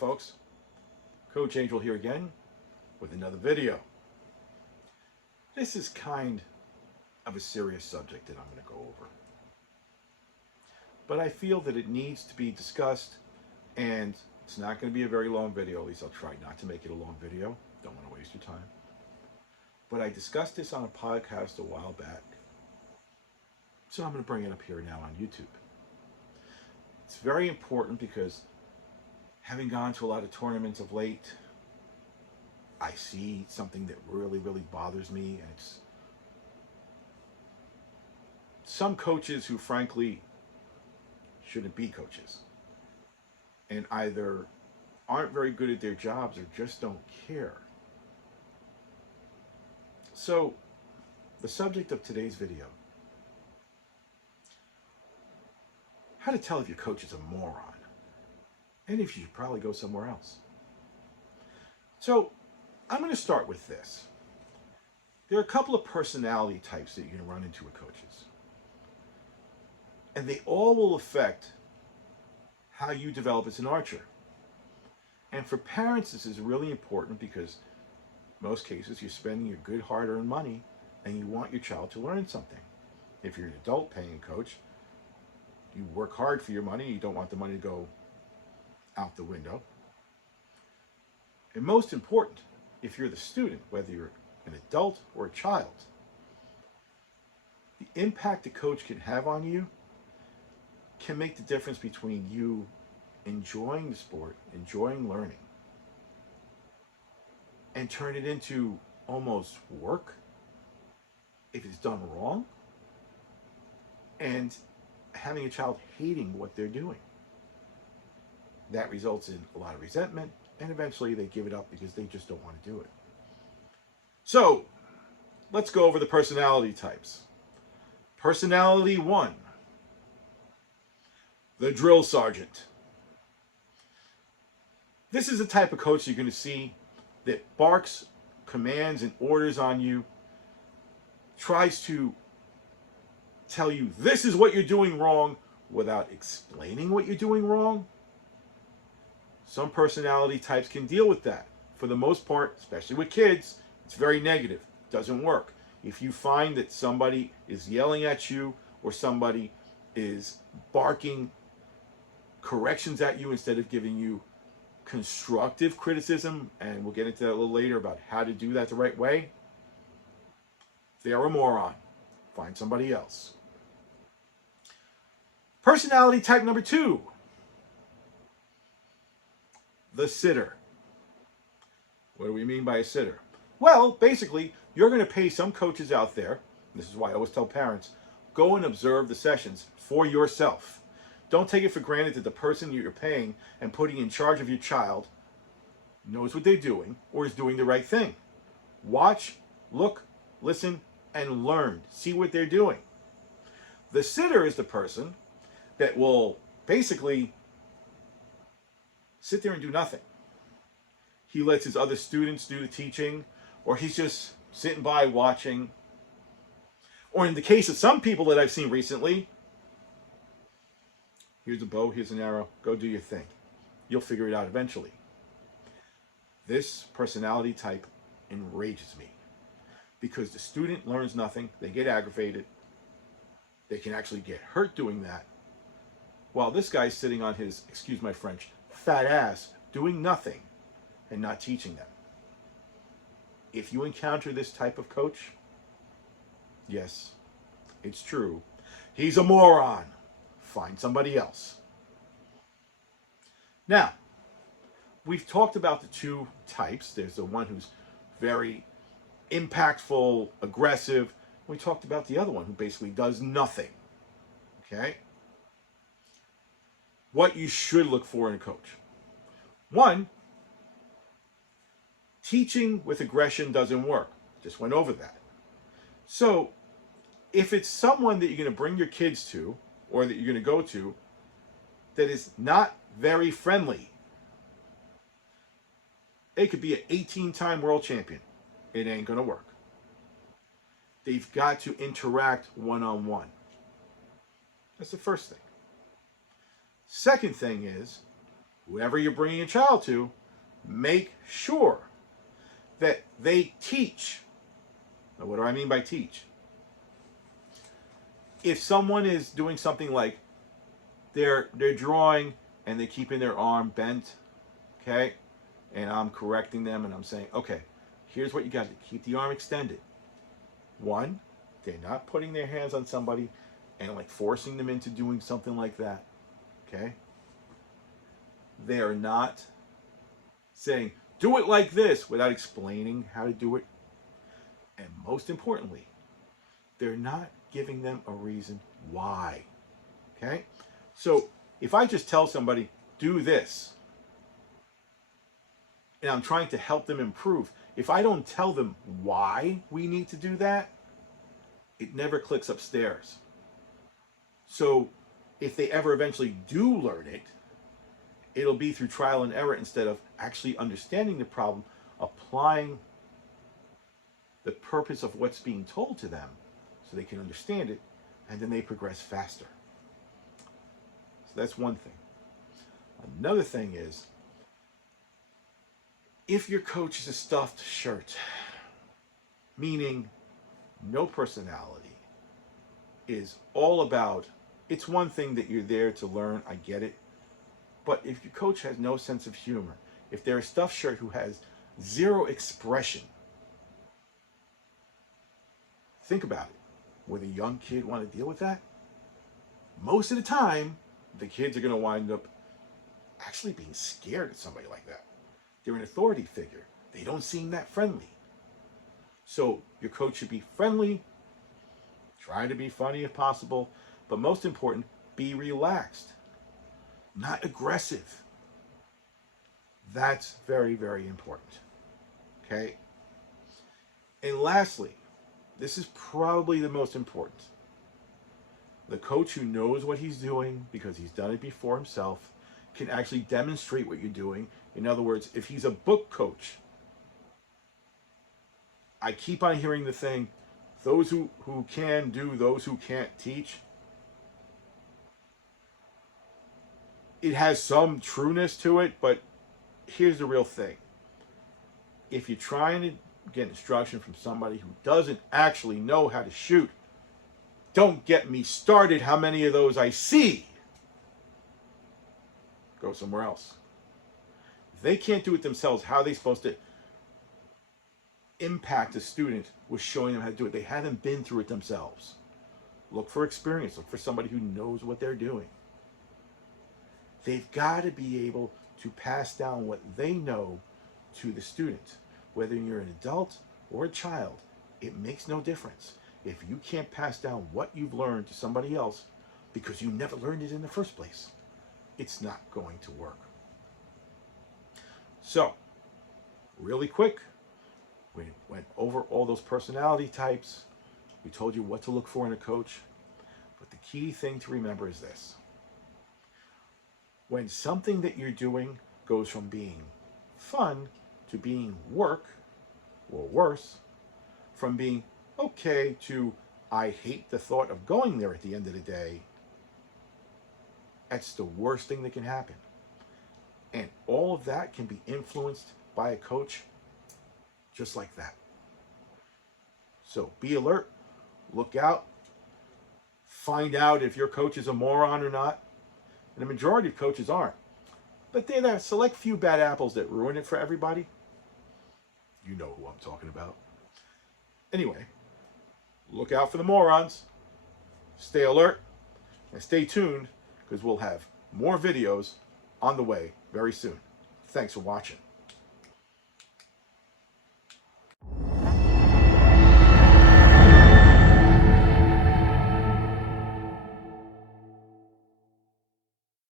folks, Coach Angel here again with another video. This is kind of a serious subject that I'm going to go over, but I feel that it needs to be discussed, and it's not going to be a very long video. At least I'll try not to make it a long video. Don't want to waste your time. But I discussed this on a podcast a while back, so I'm going to bring it up here now on YouTube. It's very important because having gone to a lot of tournaments of late, I see something that really bothers me, and it's some coaches who frankly shouldn't be coaches and either aren't very good at their jobs or just don't care. So the subject of today's video: how to tell if your coach is a moron and if you should probably go somewhere else. So I'm going to start with this. There are a couple of personality types that you can run into with coaches, and they all will affect how you develop as an archer. And for parents, this is really important because in most cases you're spending your good hard-earned money and you want your child to learn something. If you're an adult paying a coach, you work hard for your money. You don't want the money to go out the window. And most important, if you're the student, whether you're an adult or a child, the impact a coach can have on you can make the difference between you enjoying the sport, enjoying learning, and turn it into almost work if it's done wrong, and having a child hating what they're doing. That results in a lot of resentment, and eventually they give it up because they just don't want to do it. So let's go over the personality types. Personality 1, the drill sergeant. This is the type of coach you're going to see that barks commands and orders on you, tries to tell you this is what you're doing wrong without explaining what you're doing wrong. Some personality types can deal with that. For the most part, especially with kids, it's very negative. It doesn't work. If you find that somebody is yelling at you or somebody is barking corrections at you instead of giving you constructive criticism, and we'll get into that a little later about how to do that the right way, they're a moron. Find somebody else. Personality type number 2, the sitter. What do we mean by a sitter? Well, basically, you're going to pay some coaches out there, this is why I always tell parents, go and observe the sessions for yourself. Don't take it for granted that the person you're paying and putting in charge of your child knows what they're doing or is doing the right thing. Watch, look, listen, and learn. See what they're doing. The sitter is the person that will basically sit there and do nothing. He lets his other students do the teaching, or he's just sitting by watching. Or in the case of some people that I've seen recently, here's a bow, here's an arrow, go do your thing. You'll figure it out eventually. This personality type enrages me because the student learns nothing, they get aggravated, they can actually get hurt doing that, while this guy's sitting on his, excuse my French, fat ass, doing nothing and not teaching them. If you encounter this type of coach, yes, it's true, he's a moron. Find somebody else. Now, we've talked about the two types. There's the one who's very impactful, aggressive. We talked about the other one who basically does nothing. Okay? What you should look for in a coach. 1, teaching with aggression doesn't work. Just went over that. So, if it's someone that you're going to bring your kids to, or that you're going to go to, that is not very friendly. They could be an 18-time world champion. It ain't going to work. They've got to interact one-on-one. That's the first thing. Second thing is, whoever you're bringing a child to, make sure that they teach. Now, what do I mean by teach? If someone is doing something like they're drawing and they're keeping their arm bent, okay, and I'm correcting them and I'm saying, okay, here's what you got to keep the arm extended. One, they're not putting their hands on somebody and like forcing them into doing something like that, okay? They are not saying, do it like this without explaining how to do it. And most importantly, they're not giving them a reason why, okay? So if I just tell somebody, do this, and I'm trying to help them improve, if I don't tell them why we need to do that, it never clicks upstairs. So if they ever eventually do learn it, it'll be through trial and error instead of actually understanding the problem, applying the purpose of what's being told to them so they can understand it, and then they progress faster. So that's one thing. Another thing is, if your coach is a stuffed shirt, meaning no personality, is all about, it's one thing that you're there to learn, I get it, but if your coach has no sense of humor, if they're a stuffed shirt who has zero expression, think about it. Would a young kid want to deal with that? Most of the time, the kids are going to wind up actually being scared of somebody like that. They're an authority figure. They don't seem that friendly. So your coach should be friendly, try to be funny if possible, but most important, be relaxed, not aggressive. That's very, very important. Okay? And lastly, this is probably the most important. The coach who knows what he's doing because he's done it before himself can actually demonstrate what you're doing. In other words, if he's a book coach, I keep on hearing the thing, those who can do, those who can't teach. It has some trueness to it, but here's the real thing. If you're trying to get instruction from somebody who doesn't actually know how to shoot, don't get me started how many of those I see. Go somewhere else. If they can't do it themselves, how are they supposed to impact a student with showing them how to do it? They haven't been through it themselves. Look for experience. Look for somebody who knows what they're doing. They've got to be able to pass down what they know to the student. Whether you're an adult or a child, it makes no difference. If you can't pass down what you've learned to somebody else because you never learned it in the first place, it's not going to work. So, really quick, we went over all those personality types. We told you what to look for in a coach. But the key thing to remember is this. When something that you're doing goes from being fun to being work, or worse, from being okay to I hate the thought of going there at the end of the day, that's the worst thing that can happen. And all of that can be influenced by a coach just like that. So be alert, look out, find out if your coach is a moron or not. And the majority of coaches aren't. But they're that select few bad apples that ruin it for everybody. You know who I'm talking about. Anyway, look out for the morons. Stay alert and stay tuned because we'll have more videos on the way very soon. Thanks for watching.